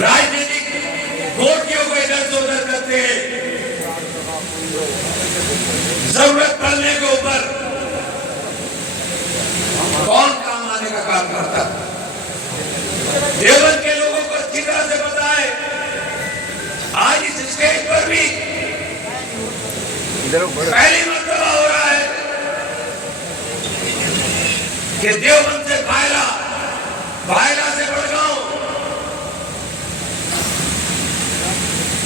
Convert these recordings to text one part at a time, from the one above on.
राजनीतिक गोटियों को इधर से उधर करते हैं, जरूरत पड़ने के ऊपर कौन काम आने का काम करता। देवबंद के लोगों को अच्छी तरह से पता है, आज इस स्टेज पर भी पहली मर्तबा हो रहा है कि देवबंद से भायला, भायला से बड़गांव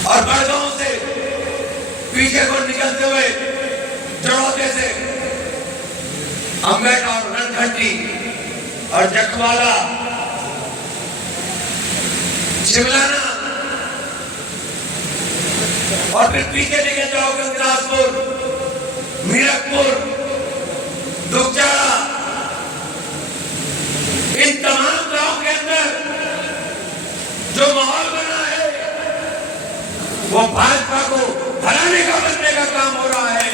और बड़गांव से पीछे को निकलते हुए जड़ौते से अम्बेड और रणघट्टी और जखवाला, शिमलाना और फिर पीछे लेके जाओ गंगराजपुर, मीरकपुर, दुगचाड़ा, इन तमाम गांव के अंदर जो माहौल बना है वो भाजपा को हराने का, बनने का काम हो रहा है।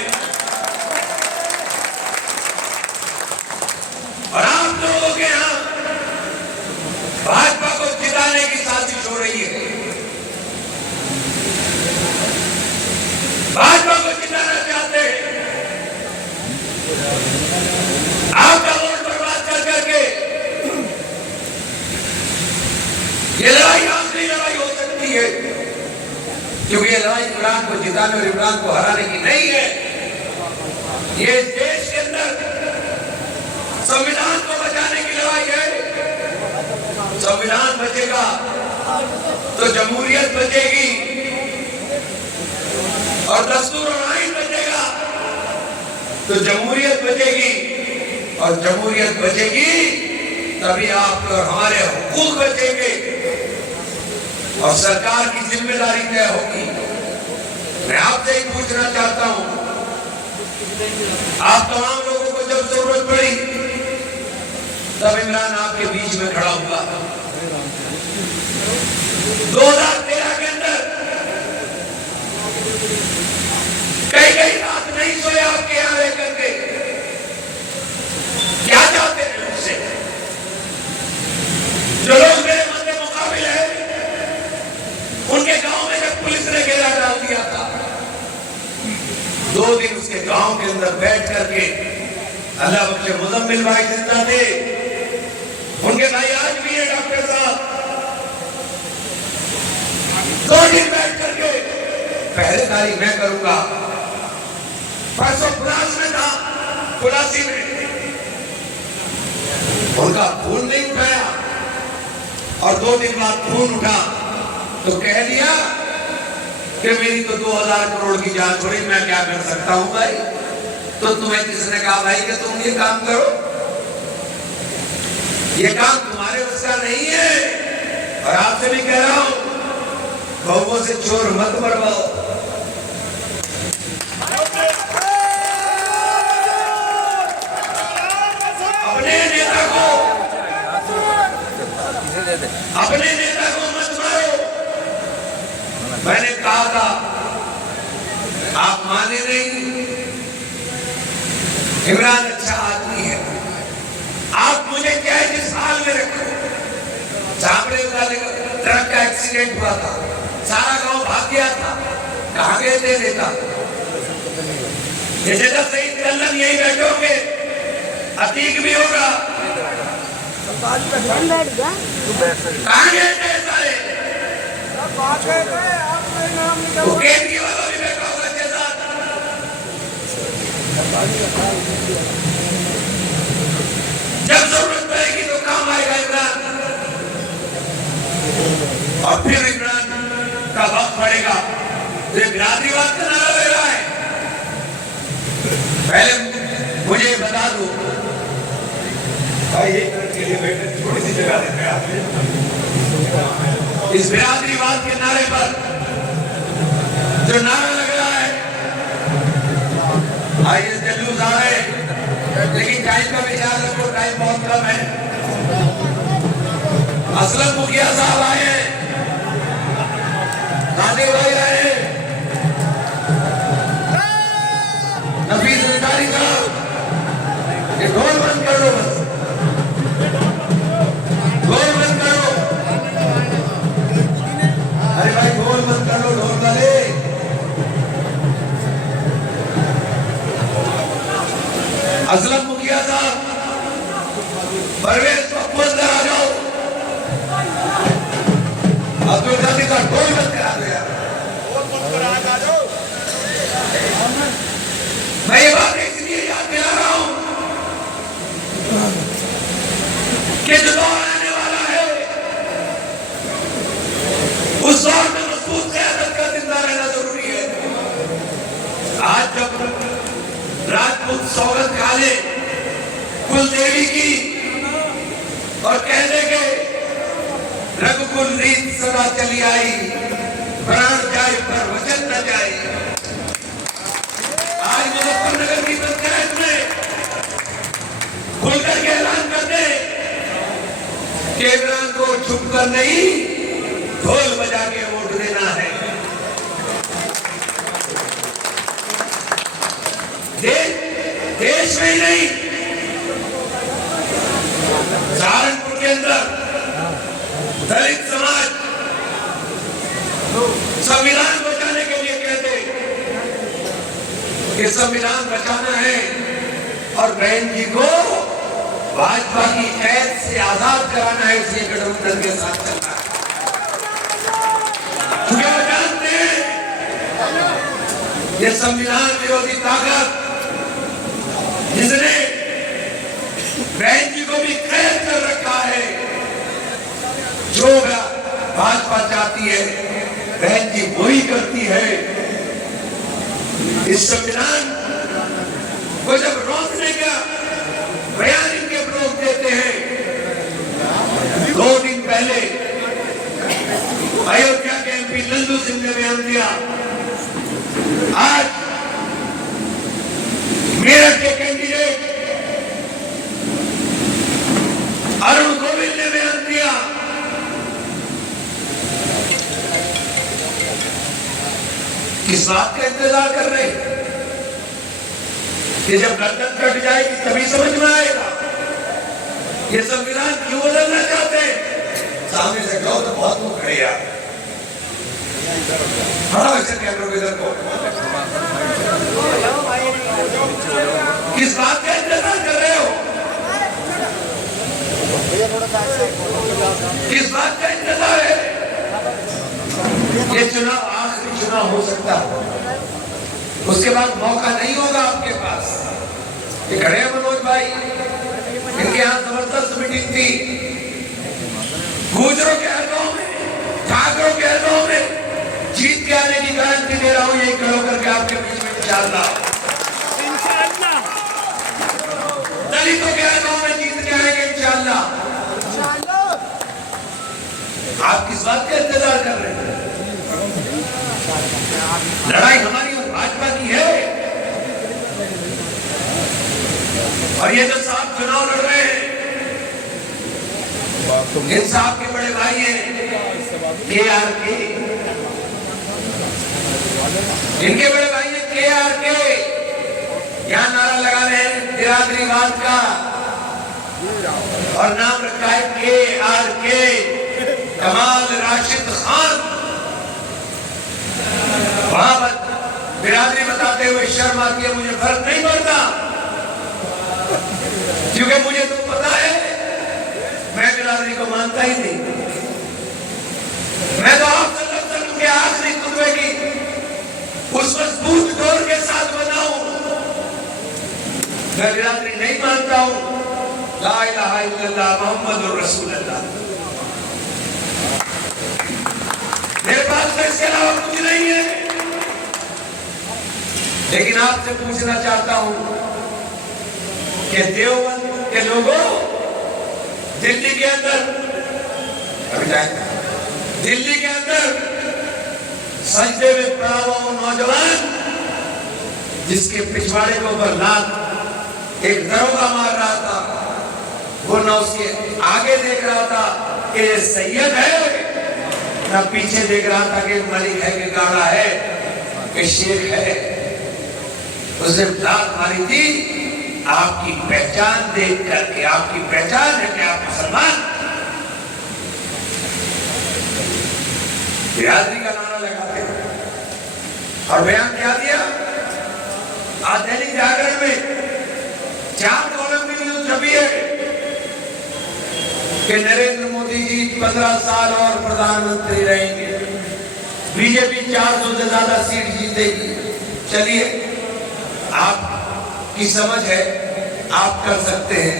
और आप लोगों के यहां भाजपा को जिताने की साजिश हो रही है। भाजपा को जिताना चाहते हैं, आपका वोट बर्बाद कर करके ये लड़ाई आखिरी लड़ाई हो सकती है, क्योंकि ये लड़ाई इमरान को जिताने और इमरान को हराने की नहीं है। ये देश के अंदर संविधान को बचाने की लड़ाई है। संविधान बचेगा तो जमहूरियत बचेगी, और दस्तूर और आइन बचेगा तो जमहूरियत बचेगी, और जमहूरियत बचेगी तभी आपके और हमारे हुकूक बचेंगे और सरकार की जिम्मेदारी तय होगी। मैं आपसे ही पूछना चाहता हूं, आप तमाम लोगों को जब जरूरत पड़ी तब इमरान आपके बीच में खड़ा हुआ। 2013 के अंदर कई रात नहीं सोए आपके यहां रह करके। क्या चाहते हैं उससे? जो लोग मेरे मन के मुकाबिल है, उनके गांव में जब पुलिस ने घेरा डाल दिया था, 2 दिन उसके गांव के अंदर बैठ करके, अल्लाह बख्शे मुजम्मिल भाई जिंदा थे, उनके भाई आज भी है डॉक्टर साहब, 2 दिन बैठ करके पहरेदारी मैं करूंगा। परसों पुलास में था, पुलासी में उनका खून नहीं उठाया, और 2 दिन बाद खून उठा तो कह दिया कि मेरी तो 2000 करोड़ की जांच हो रही, मैं क्या कर सकता हूं भाई। तो तुम्हें किसने कहा भाई कि तुम ये काम करो? ये काम तुम्हारे उसका नहीं है। और आपसे भी कह रहा हूं, बहुओं से चोर मत बनवाओ। अपने नेता को मत मारो। मैंने कहा था, आप माने नहीं। इमरान अच्छा आदमी है, आप मुझे क्या जिस हाल में रखो। चामड़े वाले ट्रक का एक्सीडेंट हुआ था, सारा गांव भाग गया था, कहां गए थे नेता? जैसे तो शहीद कल्लम यही बैठोगे, अतीक भी होगा, कहां गए थे सारे? वो केजरीवाल भी बैठा होगा के साथ। जब जरूरत पड़ेगी तो काम आएगा इमरान, और फिर इमरान का वक्त पड़ेगा तो ये बिरादरीवाद का नारा ले रहा है। पहले मुझे बता दो भाई, के लिए बैठे थोड़ी सी जगह देते हैं। इस बिरादरीवाद के नारे पर जो नारा लग रहा है, आइए जलूस आ रहे, लेकिन टाइम का विचार रखो, टाइम बहुत कम है। असलम मुखिया साहब आए हैं, नादे भाई आए हैं, नफीस अंसारी साहब, ये ढोल बंद कर दो, बस ढोल बंद करो। परवेज पप्पू अंदर आ जाओ, अब्दुल गाजी का ढोल बंद करा दो यार। मैं ये बात इसलिए याद दिला रहा हूं कि जो दौर आने वाला है उस दौर में मजबूत क़यादत का जिंदा रहना जरूरी है। आज जब राजपूत सौगंध खा ले कुलदेवी की और कहने के रघुकुल रीत सदा चली आई, प्राण जाए पर वचन न जाए। आज मुजफ्फरनगर की पंचायत में खुलकर के ऐलान कर दे कि इमरान को छुप कर नहीं ढोल बजा के वोट देना है। देश में ही नहीं, सहारनपुर के अंदर दलित समाज संविधान बचाने के लिए कहते कि संविधान बचाना है और बहन जी को भाजपा की कैद से आजाद कराना है, इसलिए गठबंधन के साथ चलना है। क्योंकि वो जानते हैं ये संविधान विरोधी ताकत जिसने बहन जी को भी कैद कर रखा है, जो भाजपा चाहती है बहन जी वही करती है। इस संविधान को जब रोकने का बयान इनके लोग देते हैं, 2 दिन पहले अयोध्या के एमपी नंदू सिंह ने बयान दिया, आज मेरठ के कैंडिडेट अरुण गोविल ने बयान दिया। किस बात का इंतजार कर रहे हैं कि जब गर्दन कट जाएगी तभी समझ में आएगा ये संविधान क्यों बदलना चाहते हैं। सामने से कहो तो बहुत लोग खड़े यार, बड़ा वैसे कैमरों के इधर को किस बात का इंतजार कर रहे हो, किस बात का इंतजार है। ये चुनाव आखिरी चुनाव हो सकता है, उसके बाद मौका नहीं होगा आपके पास। ये खड़े हैं मनोज भाई, इनके यहाँ जबरदस्त मीटिंग थी गुजरों के हलकों में, ठाकरों के हलकों में जीत के आने की गारंटी दे रहा हूं, यही खड़ो करके आपके बीच में इंशाअल्लाह। दलितों के हलकों में जीत के आएंगे इंशाअल्लाह। आप किस बात का इंतजार कर रहे हैं। लड़ाई हमारी और भाजपा की है, और ये जो साहब चुनाव लड़ रहे हैं इन साहब के बड़े भाई हैं KRK, इनके बड़े भाई हैं KRK, यहां नारा लगा रहे हैं बिरादरीवाद का और नाम रखा है KRK कमाल राशिद खान। वहां पर बिरादरी बताते हुए शर्म आती है, मुझे फर्क नहीं पड़ता क्योंकि मुझे तो पता है मैं बिरादरी को मानता ही नहीं। मैं तो आप सल्लल्लाहु अलैहि वसल्लम के आखिरी खुतबे की उस मजबूत डोर के साथ बनाऊं, मैं बिरादरी नहीं मानता हूं। ला इलाहा इल्लल्लाह मुहम्मदुर रसूलुल्लाह, मेरे पास तो इसके अलावा कुछ नहीं है। लेकिन आपसे पूछना चाहता हूं कि देवबंद के लोगों, दिल्ली के अंदर दिल्ली के अंदर सजदे में पड़ा हुआ वो नौजवान जिसके पिछवाड़े के ऊपर लात एक दरोगा मार रहा था, वो न उसके आगे देख रहा था कि ये सैयद है, न पीछे देख रहा था कि मलिक है कि गाड़ा है कि शेख है। उसने लात मारी थी आपकी पहचान देख करके। आपकी पहचान है कि आप मुसलमान। बिरादरी का नारा लगाते और बयान क्या दिया। आज दैनिक जागरण में 4 कॉलम की न्यूज छपी है कि नरेंद्र मोदी जी 15 साल और प्रधानमंत्री रहेंगे, बीजेपी 400 से ज्यादा सीट जीतेगी। चलिए, आपकी समझ है, आप कर सकते हैं,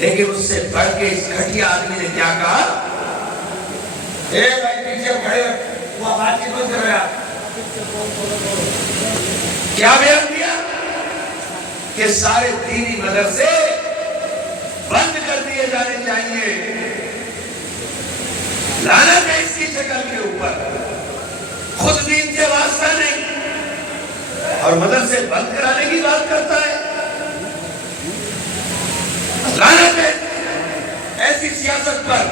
लेकिन उससे बढ़ के इस घटिया आदमी ने क्या कहा? भाई पीछे खड़े वो बातचीत बंद कर रहे आप। क्या बयान दिया कि सारे दीनी मदरसे बंद कर दिए जाने चाहिए। लानत है इसकी शक्ल के ऊपर, खुद दीन से वास्ता नहीं और मदरसे बंद कराने की बात करता है। लानत है ऐसी सियासत पर,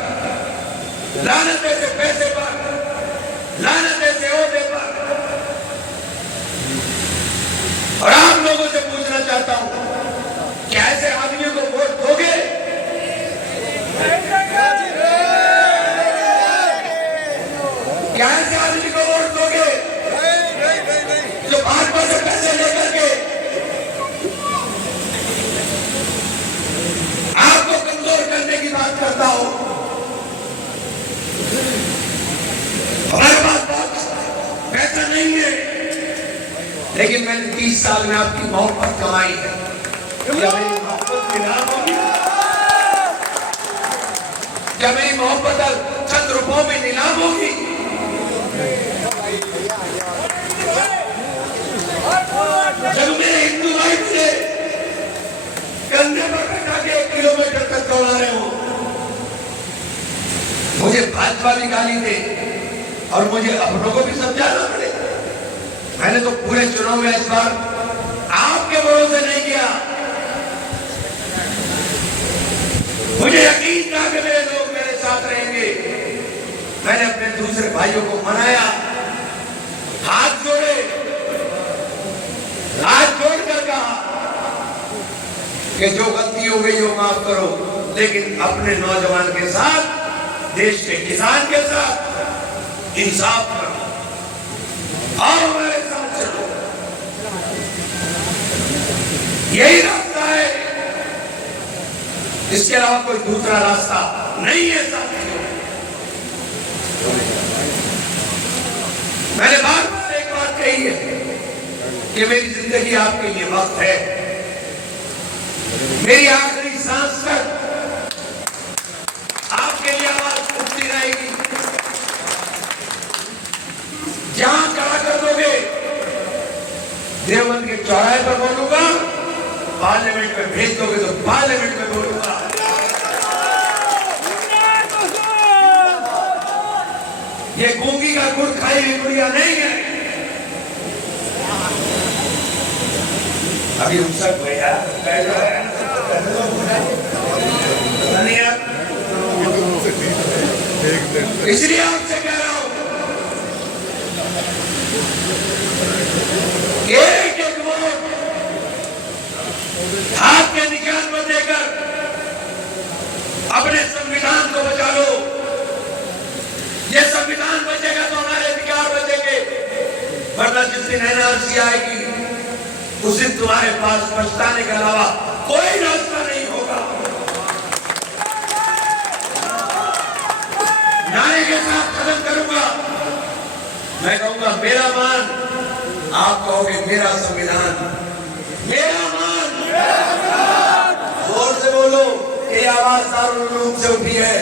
लानत ऐसे पैसे पर, लानत ऐसे ओहदे पर। और आप लोगों से पूछना चाहता हूं, क्या ऐसे आदमियों को वोट दोगे? क्या ऐसे आदमी को वोट दोगे जो भाजपा से पैसे लेकर के आपको कमजोर करने की बात करता हो? हमारे पास बहुत पैसा नहीं है, लेकिन मैंने 30 साल में आपकी मोहब्बत कमाई है। क्या मेरी मोहब्बत नीलाम होगी? क्या मेरी मोहब्बत चंद रुपयों में नीलाम होगी? जब मेरे हिंदू भाई मुझे कंधे पर बैठा के 1 किलोमीटर तक दौड़ा रहे हो, मुझे भाजपा भी गाली दे और मुझे अपनों को भी समझाना पड़े। मैंने तो पूरे चुनाव में इस बार आपके भरोसे नहीं किया। मुझे यकीन था कि मेरे लोग मेरे साथ रहेंगे। मैंने अपने दूसरे भाइयों को मनाया, हाथ जोड़े, हाथ जोड़कर कहा कि जो गलती हो गई हो माफ करो, लेकिन अपने नौजवान के साथ, देश के किसान के साथ इंसाफ करो और हमारे साथ चलो। यही रास्ता है, इसके अलावा कोई दूसरा रास्ता नहीं है साथियों। मैंने बार बार एक बात कही है कि मेरी जिंदगी आपके लिए वक्त है, मेरी आखिरी सांस तक आपके लिए आवाज उठती रहेगी। जहां खड़ा कर दोगे, देवबंद के चौराहे पर बोलूंगा, पार्लियामेंट में भेज दोगे तो पार्लियामेंट में बोलूंगा। ये गूंगी का गुड़ खाई हुई गुड़िया नहीं है। अभी हम सब भैया इसलिए आपसे कह रहा हूं, एक एक वोट हाथ के निशान पर देकर अपने संविधान को बचा लो। ये संविधान बचेगा तो हमारे अधिकार बचेंगे, वरना जिस दिन एनआरसी आएगी उस दिन तुम्हारे पास पछताने के अलावा कोई रास्ता नहीं होगा। नारे के साथ खत्म करूंगा। मैं कहूंगा मेरा मान, आप कहोगे मेरा संविधान। मेरा मान, जोर से बोलो, ये आवाज दारुल उलूम से उठी है।